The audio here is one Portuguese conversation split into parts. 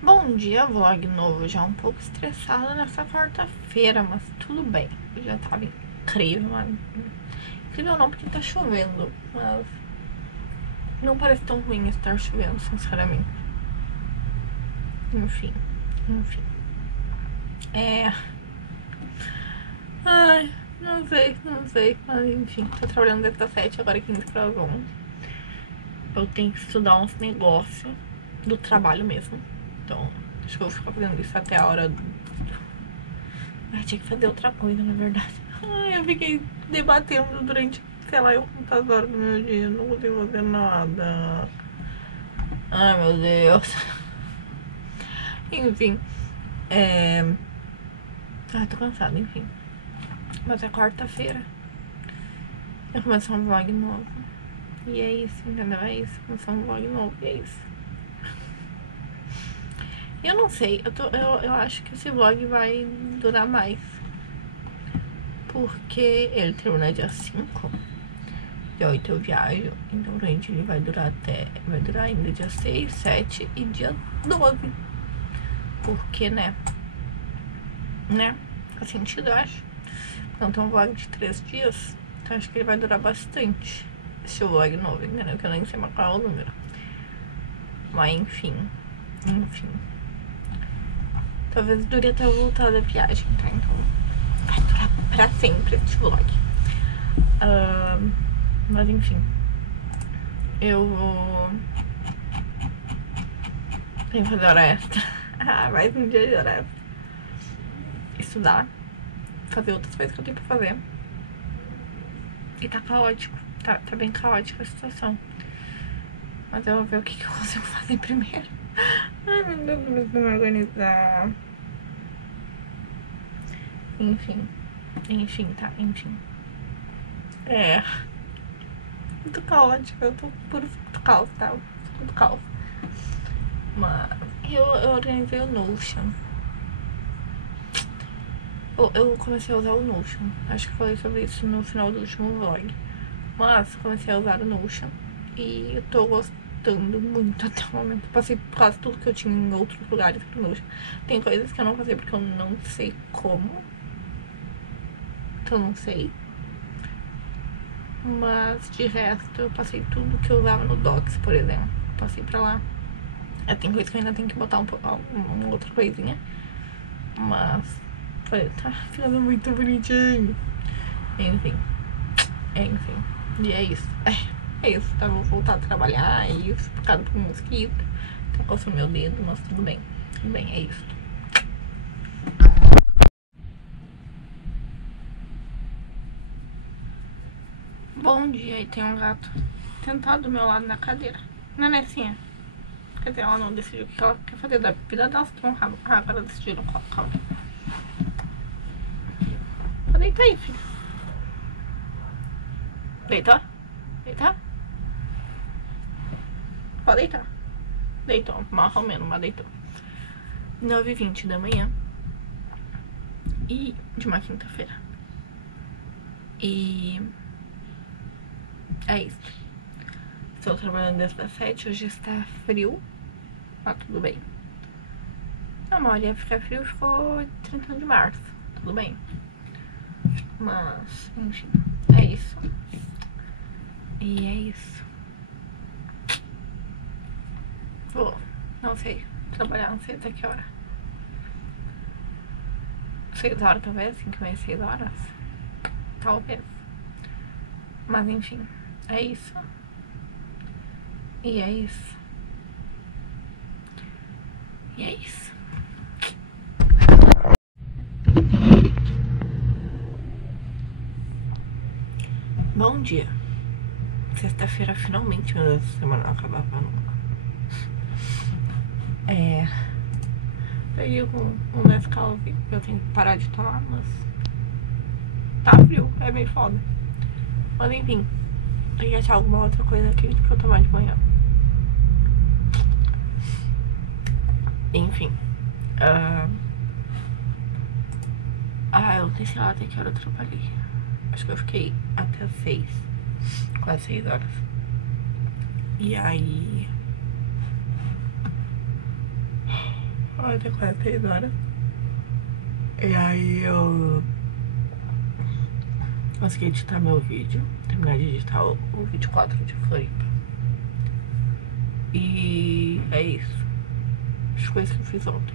Bom dia, vlog novo. Já um pouco estressada nessa quarta-feira, mas tudo bem. Já tava incrível, mas... incrível não, porque tá chovendo, mas não parece tão ruim estar chovendo, sinceramente. Enfim. Ai, não sei, mas enfim, tô trabalhando desde as 7, agora 15 para as 11. Eu tenho que estudar uns negócios do trabalho mesmo. Então, acho que eu vou ficar fazendo isso até a hora do... tinha que fazer outra coisa, na verdade. Ai, eu fiquei debatendo durante, sei lá, quantas horas do meu dia. Não consegui fazer nada. Ai, meu Deus. Enfim. Tô cansada, enfim. Mas é quarta-feira. Eu começo um vlog novo. E é isso, entendeu? É isso. Começou um vlog novo e é isso. Eu não sei, eu acho que esse vlog vai durar mais. Porque ele termina dia 5. Dia 8 eu viajo. Então, gente, ele vai durar ainda dia 6, 7 e dia 12. Porque, né? Faz sentido, eu acho. Então tem um vlog de 3 dias. Então acho que ele vai durar bastante. Esse vlog novo, entendeu? Que eu nem sei mais qual é o número. Mas enfim. Talvez dure até eu voltar da viagem, tá? Então vai durar pra sempre esse vlog. Mas enfim. Eu vou... tenho que fazer hora extra. Mais um dia de hora extra. Estudar. Fazer outras coisas que eu tenho pra fazer. E tá caótico. Tá bem caótica a situação. Mas eu vou ver o que eu consigo fazer primeiro. Ai, meu Deus, eu preciso me organizar. Enfim. Muito caótico. Eu tô puro caos, tá? Muito caos. Mas eu organizei o Notion. Eu comecei a usar o Notion. Acho que falei sobre isso no final do último vlog. Mas comecei a usar o Notion e eu tô gostando muito até o momento. Passei por quase tudo que eu tinha em outros lugares pro Notion. Tem coisas que eu não passei porque eu não sei como. Então não sei. Mas de resto eu passei tudo que eu usava no Docs, por exemplo. Passei pra lá. Tem coisa que eu ainda tenho que botar uma outra coisinha. Mas tá ficando muito bonitinho. Enfim. E é isso. É isso, tá? Vou voltar a trabalhar. É isso, por causa do mosquito. Tá coçando meu dedo, mas tudo bem. É isso. Bom dia, e tem um gato sentado do meu lado na cadeira. Nenecinha. Quer dizer, ela não decidiu o que ela quer fazer da vida dela. Se tem um rabo. Agora decidiram. Calma. Deita aí, filho. Deitar? Pode deitar. Deitou, mais ou menos, mas deitou. 9h20 da manhã. E de uma quinta-feira. E é isso. Estou trabalhando desde as 7. Hoje está frio. Mas tudo bem. A maioria fica frio, ficou 31 de março. Tudo bem. Mas, enfim, é isso. E é isso. Vou, não sei, trabalhar, não sei até que hora. 6 horas talvez, 5h30, 6 horas. Talvez. Mas enfim, é isso. E é isso. Bom dia. Sexta-feira, finalmente, meu Deus, a semana não acabava nunca. Peguei um Nescau que eu tenho que parar de tomar, mas tá frio, é meio foda. Mas enfim, tem que achar alguma outra coisa aqui pra eu tomar de manhã. Enfim. Eu nem sei lá até que hora eu trabalhei. Acho que eu fiquei até as 6. Quase 6 horas. E aí... Olha, até quase 3 horas. E aí eu consegui editar meu vídeo. Terminar de editar o vídeo 4 de Floripa. E é isso. As coisas que eu fiz ontem.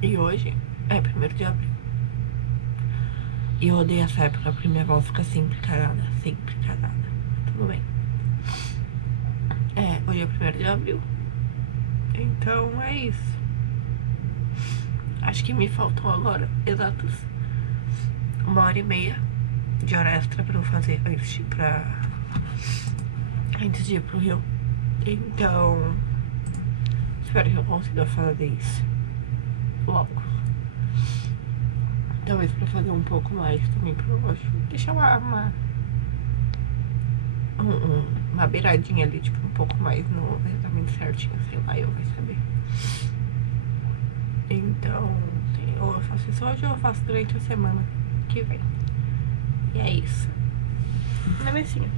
E hoje é 1º de abril. E eu odeio essa época porque minha voz fica sempre cagada. Sempre cagada. Tudo bem. Hoje é 1º de abril. Então é isso. Acho que me faltou agora exatos 1h30 de hora extra pra eu fazer antes de ir pro Rio. Então espero que eu consiga fazer isso logo. Talvez pra fazer um pouco mais também, porque eu gosto de deixar uma beiradinha ali, tipo, um pouco mais no exatamente certinho, sei lá, eu vai saber. Então, ou eu faço isso hoje ou eu faço durante a semana que vem. E é isso. Nevecinha.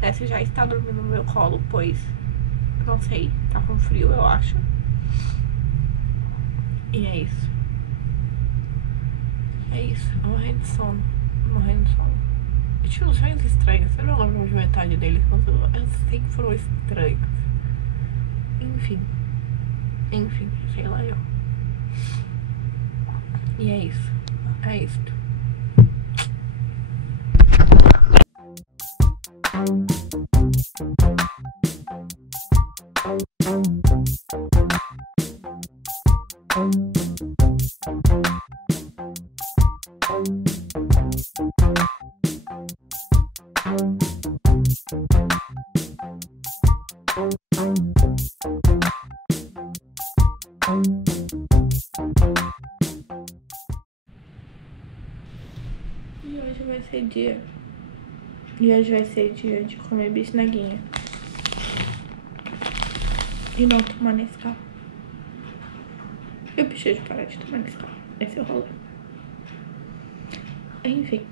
Essa já está dormindo no meu colo, pois, não sei, tá com frio, eu acho. E é isso. É isso, morrendo de sono. Morrendo de sono. Eu tive uns sonhos estranhos, eu não lembro de metade deles, mas eu sei que foram estranhos. Enfim, sei lá eu. E é isso. É isto. E hoje vai ser dia. E hoje vai ser dia de comer bisnaguinha. E não tomar Nescau. Eu preciso parar de tomar Nescau. Esse é o rolê. Enfim.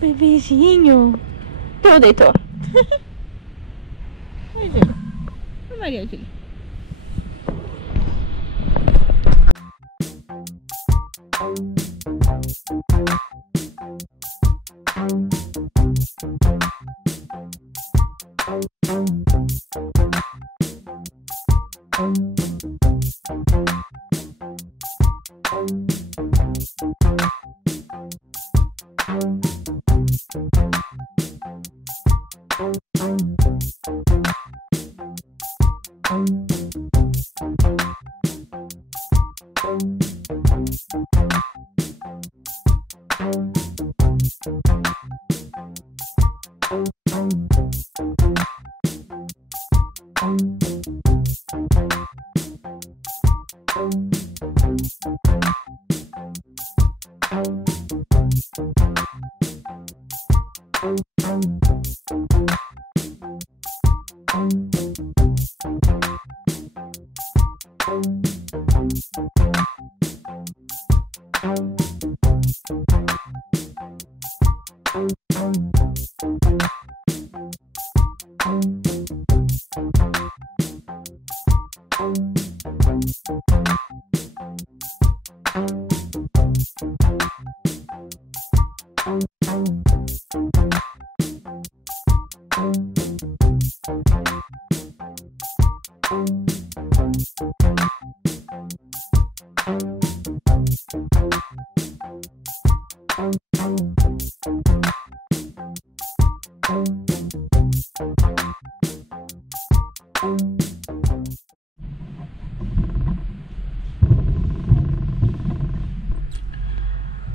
Bebezinho. Tu deitou. Oi, Júlia. Oi, Maria Júlia.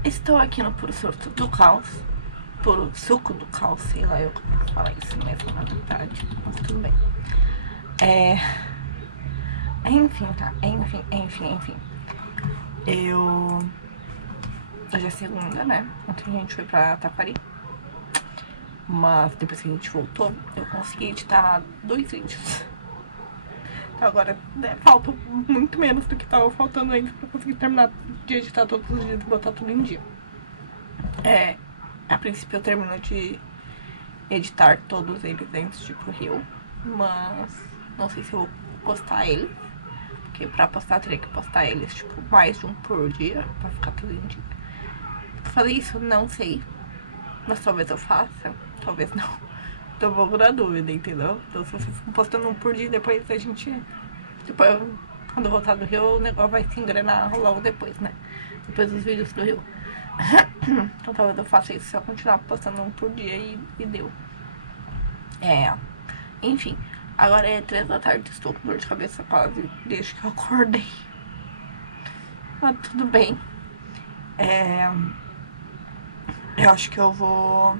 Estou aqui no puro surto do caos. Puro suco do caos, sei lá eu como falar isso mesmo, na verdade. Mas tudo bem. Enfim, tá. Enfim. Hoje é segunda, né? Ontem a gente foi pra Taquari. Mas depois que a gente voltou, eu consegui editar 2 vídeos. Então agora, né, falta muito menos do que tava faltando ainda pra conseguir terminar de editar todos os dias e botar tudo em dia. A princípio eu termino de editar todos eles antes de ir pro Rio. Mas não sei se eu vou postar eles. Porque pra postar eu teria que postar eles, tipo, mais de um por dia, pra ficar tudo em dia. Fazer isso, não sei. Mas talvez eu faça, talvez não. Tô um pouco na dúvida, entendeu? Então se vocês ficam postando um por dia, depois a gente... Depois, quando eu voltar do Rio, o negócio vai se engrenar logo depois, né? Depois dos vídeos do Rio. Então talvez eu faça isso, se eu continuar postando um por dia e deu. Enfim, agora é 3 da tarde, estou com dor de cabeça quase desde que eu acordei. Mas tudo bem. Eu acho que eu vou...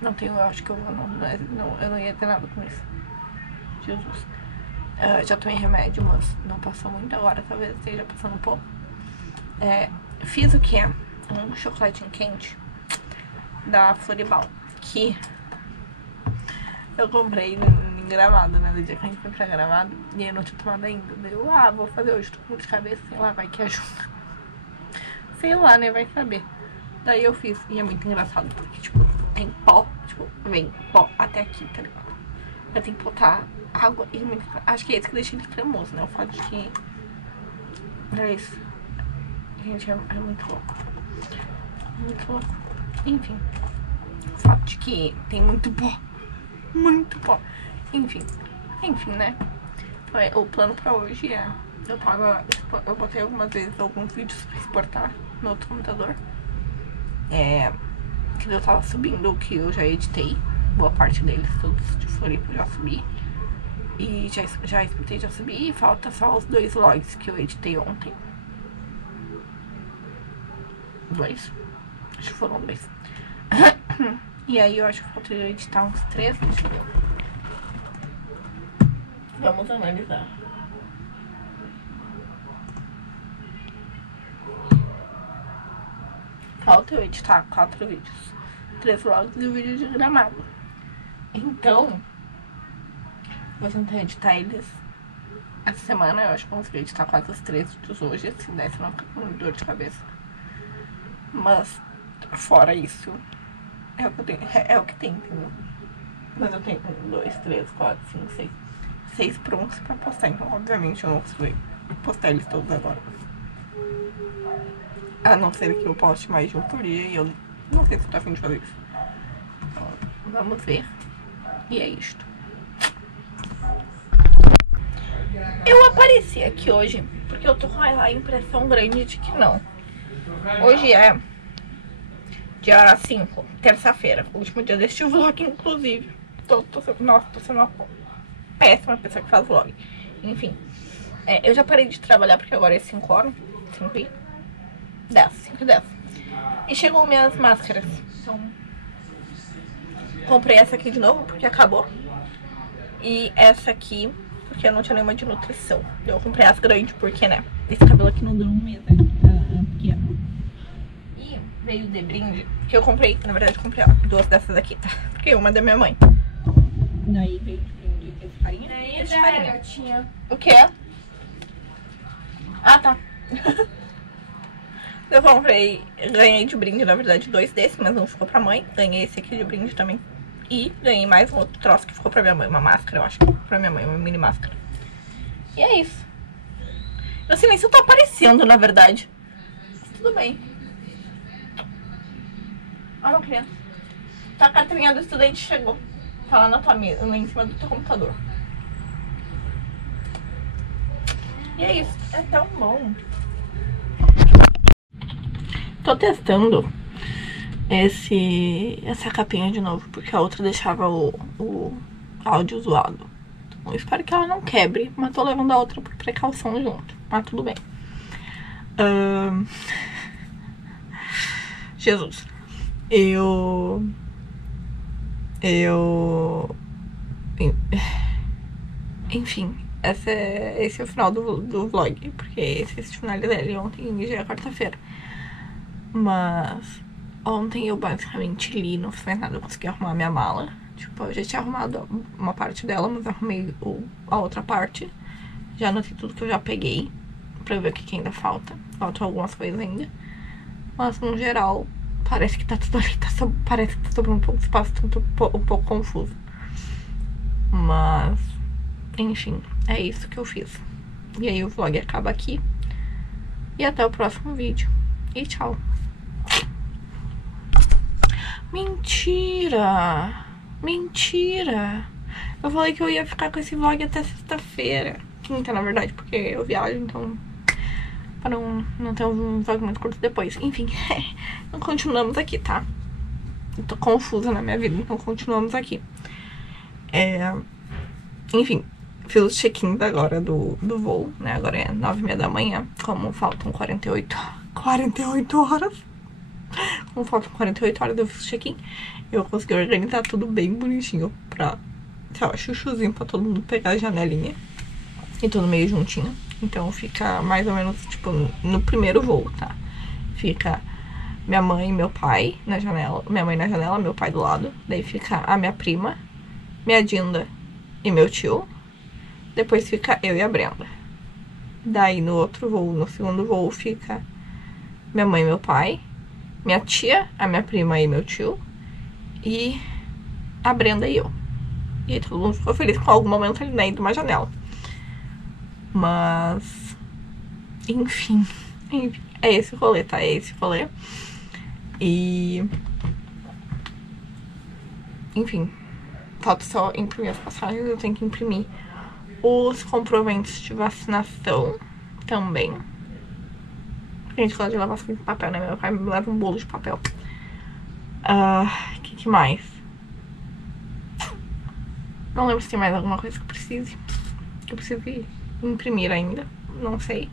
Não tenho, eu acho que eu vou... Não, eu não ia ter nada com isso. Jesus. Já tomei remédio, mas não passou muito agora. Talvez esteja passando um pouco. Fiz o que? Um chocolatinho quente da Floribal, que eu comprei em Gramado, né? No dia que a gente foi pra Gramado. E eu não tinha tomado ainda. Daí eu, vou fazer hoje. Tô com dor de cabeça, sei lá, vai que ajuda. Sei lá, né? Vai saber. Daí eu fiz. E é muito engraçado, porque, tipo, tem pó. Tipo, vem pó até aqui, tá ligado? Eu tenho que botar água e muito... Acho que é isso que deixa ele cremoso, né? O fato de que... É isso. Gente, é muito louco. Muito louco. Enfim. O fato de que tem muito pó. Muito pó. Enfim, né? O plano pra hoje é... Eu botei algumas vezes alguns vídeos pra exportar no outro computador. Que eu tava subindo, que eu já editei. Boa parte deles, todos de Floripa eu já subi. E já exportei, já subi. E falta só os 2 vlogs que eu editei ontem. 2? Acho que foram 2. E aí eu acho que falta eu editar uns 3. Deixa eu ver. Vamos analisar. Falta eu editar 4 vídeos. 3 vlogs e o vídeo de Gramado. Então, vou tentar editar eles essa semana. Eu acho que consegui editar quase os 3 vídeos hoje. Se desse, não ficar com dor de cabeça. Mas, fora isso, é o que eu tenho. É o que tem, entendeu? Mas eu tenho 1, 2, 3, 4, 5, 6. 6 prontos pra postar. Então, obviamente, eu não consigo postar eles todos agora. A não ser que eu poste mais de um por dia. E eu não sei se eu tô a fim de fazer isso. Então, vamos ver. E é isto. Eu apareci aqui hoje porque eu tô com a impressão grande de que não. Hoje é dia 5, terça-feira. O último dia deste vlog, inclusive. Nossa, tô sendo uma péssima pessoa que faz vlog. Enfim. Eu já parei de trabalhar porque agora é 5 horas. 5 e 10. 5 e 10. E chegou minhas máscaras. Então, comprei essa aqui de novo porque acabou. E essa aqui porque eu não tinha nenhuma de nutrição. Eu comprei as grandes porque, né, esse cabelo aqui não dura um mês, né? Aqui, ó. E veio de brinde, que eu comprei, na verdade eu comprei, ó, 2 dessas aqui, tá? Porque uma é da minha mãe. Daí veio de brinde esse farinha. Esse farinha. Gatinha. O quê? Ah, tá. Eu comprei, ganhei de brinde, na verdade, 2 desses, mas não ficou pra mãe. Ganhei esse aqui de brinde também. E ganhei mais um outro troço que ficou pra minha mãe, uma máscara, eu acho que ficou pra minha mãe, uma mini máscara. E é isso. Meu silêncio tá aparecendo, na verdade. Mas tudo bem. Olha, criança. Tua carteirinha do estudante chegou. Tá lá na tua mesa, lá em cima do teu computador. E é isso. É tão bom. Tô testando essa capinha de novo, porque a outra deixava o áudio zoado. Então, eu espero que ela não quebre, mas tô levando a outra por precaução junto. Mas tudo bem. Jesus. Enfim, esse é o final do vlog, porque esse final dele. Ontem já é quarta-feira. Mas ontem eu basicamente li, não fiz mais nada, eu consegui arrumar minha mala. Tipo, eu já tinha arrumado uma parte dela, mas arrumei a outra parte. Já anotei tudo que eu já peguei, pra ver o que ainda falta. Faltam algumas coisas ainda. Mas no geral, parece que tá tudo ali, parece que tá sobrando um pouco de espaço, tô um pouco confuso. Mas, enfim, é isso que eu fiz. E aí o vlog acaba aqui. E até o próximo vídeo. E tchau. Mentira! Mentira! Eu falei que eu ia ficar com esse vlog até sexta-feira. Quinta, na verdade, porque eu viajo, então... Pra não ter um vlog muito curto depois. Enfim, então continuamos aqui, tá? Eu tô confusa na minha vida, então continuamos aqui. Enfim, fiz os check-ins agora do voo, né? Agora é 9h30 da manhã. Como faltam 48 horas. Como faltam 48 horas, eu fiz o check-in. Eu consegui organizar tudo bem bonitinho pra, sei lá, chuchuzinho pra todo mundo pegar a janelinha. E tudo meio juntinho. Então fica mais ou menos, tipo, no primeiro voo, tá? Fica minha mãe e meu pai na janela. Minha mãe na janela, meu pai do lado. Daí fica a minha prima, minha Dinda e meu tio. Depois fica eu e a Brenda. Daí no outro voo, no segundo voo, fica minha mãe e meu pai, minha tia, a minha prima e meu tio. E a Brenda e eu. E aí todo mundo ficou feliz com algum momento ali, né, de uma janela. Mas, enfim, é esse o rolê, tá? É esse o rolê. E, enfim, falta só imprimir as passagens. Eu tenho que imprimir os comprovantes de vacinação também. A gente gosta de levar as coisas de papel, né? Meu pai me leva um bolo de papel. Que mais? Não lembro se tem mais alguma coisa que eu precise. Que eu preciso imprimir ainda. Não sei.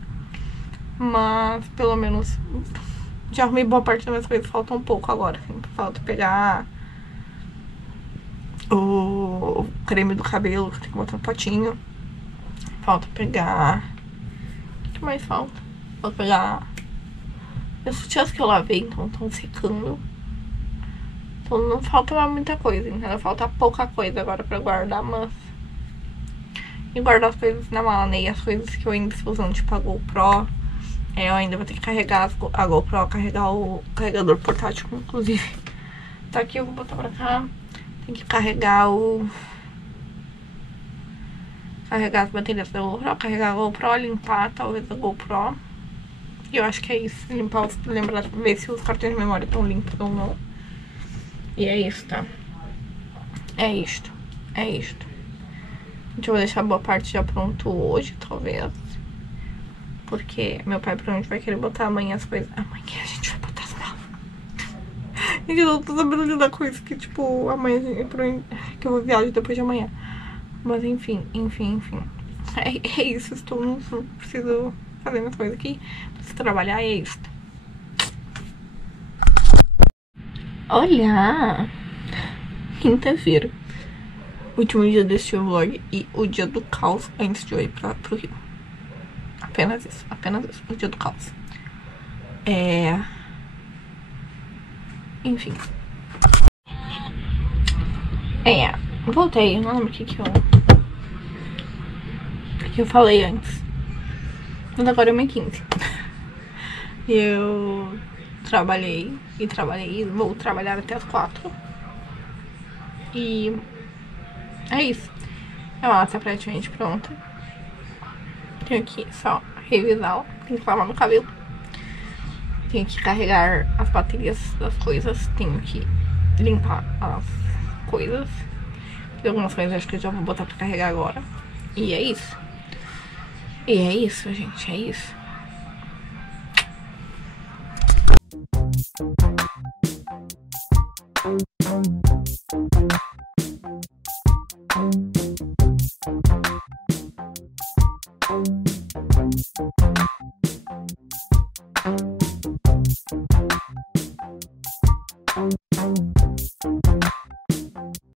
Mas pelo menos já arrumei boa parte das minhas coisas. Falta um pouco agora, assim. Falta pegar o creme do cabelo, que eu tenho que botar no potinho. Falta pegar... O que mais falta? Falta pegar os sutiãs que eu lavei, então estão secando. Então não falta mais muita coisa, entendeu? Falta pouca coisa agora pra guardar, mas... E guardar as coisas na mala, né? E as coisas que eu ainda estou usando, tipo a GoPro. Eu ainda vou ter que carregar a GoPro, carregar o carregador portátil, inclusive. Tá aqui, eu vou botar pra cá. Tem que carregar carregar as baterias da GoPro, carregar a GoPro, limpar talvez a GoPro. E eu acho que é isso. Limpar lembrar, ver se os cartões de memória estão limpos ou não. E é isso, tá? É isto. Então eu vou deixar boa parte já pronto hoje, talvez. Porque meu pai provavelmente vai querer botar amanhã as coisas. Amanhã a gente vai botar as malas. Gente, eu não tô sabendo lidar com isso, que tipo, amanhã que eu vou viajar depois de amanhã. Mas enfim. É isso, preciso fazer minhas coisas aqui. Preciso trabalhar, é isso. Olha! Quinta-feira. Último dia deste vlog e o dia do caos antes de eu ir pro Rio. Apenas isso, o dia do caos. Enfim. Voltei, eu não lembro o que eu falei antes. Mas agora é 1h15. Eu trabalhei, vou trabalhar até as 4. E é isso. A mala tá praticamente pronta. Tenho que só revisá-la. Tenho que lavar meu cabelo. Tenho que carregar as baterias das coisas. Tenho que limpar as coisas. E algumas coisas acho que eu já vou botar pra carregar agora. E é isso. Gente. É isso.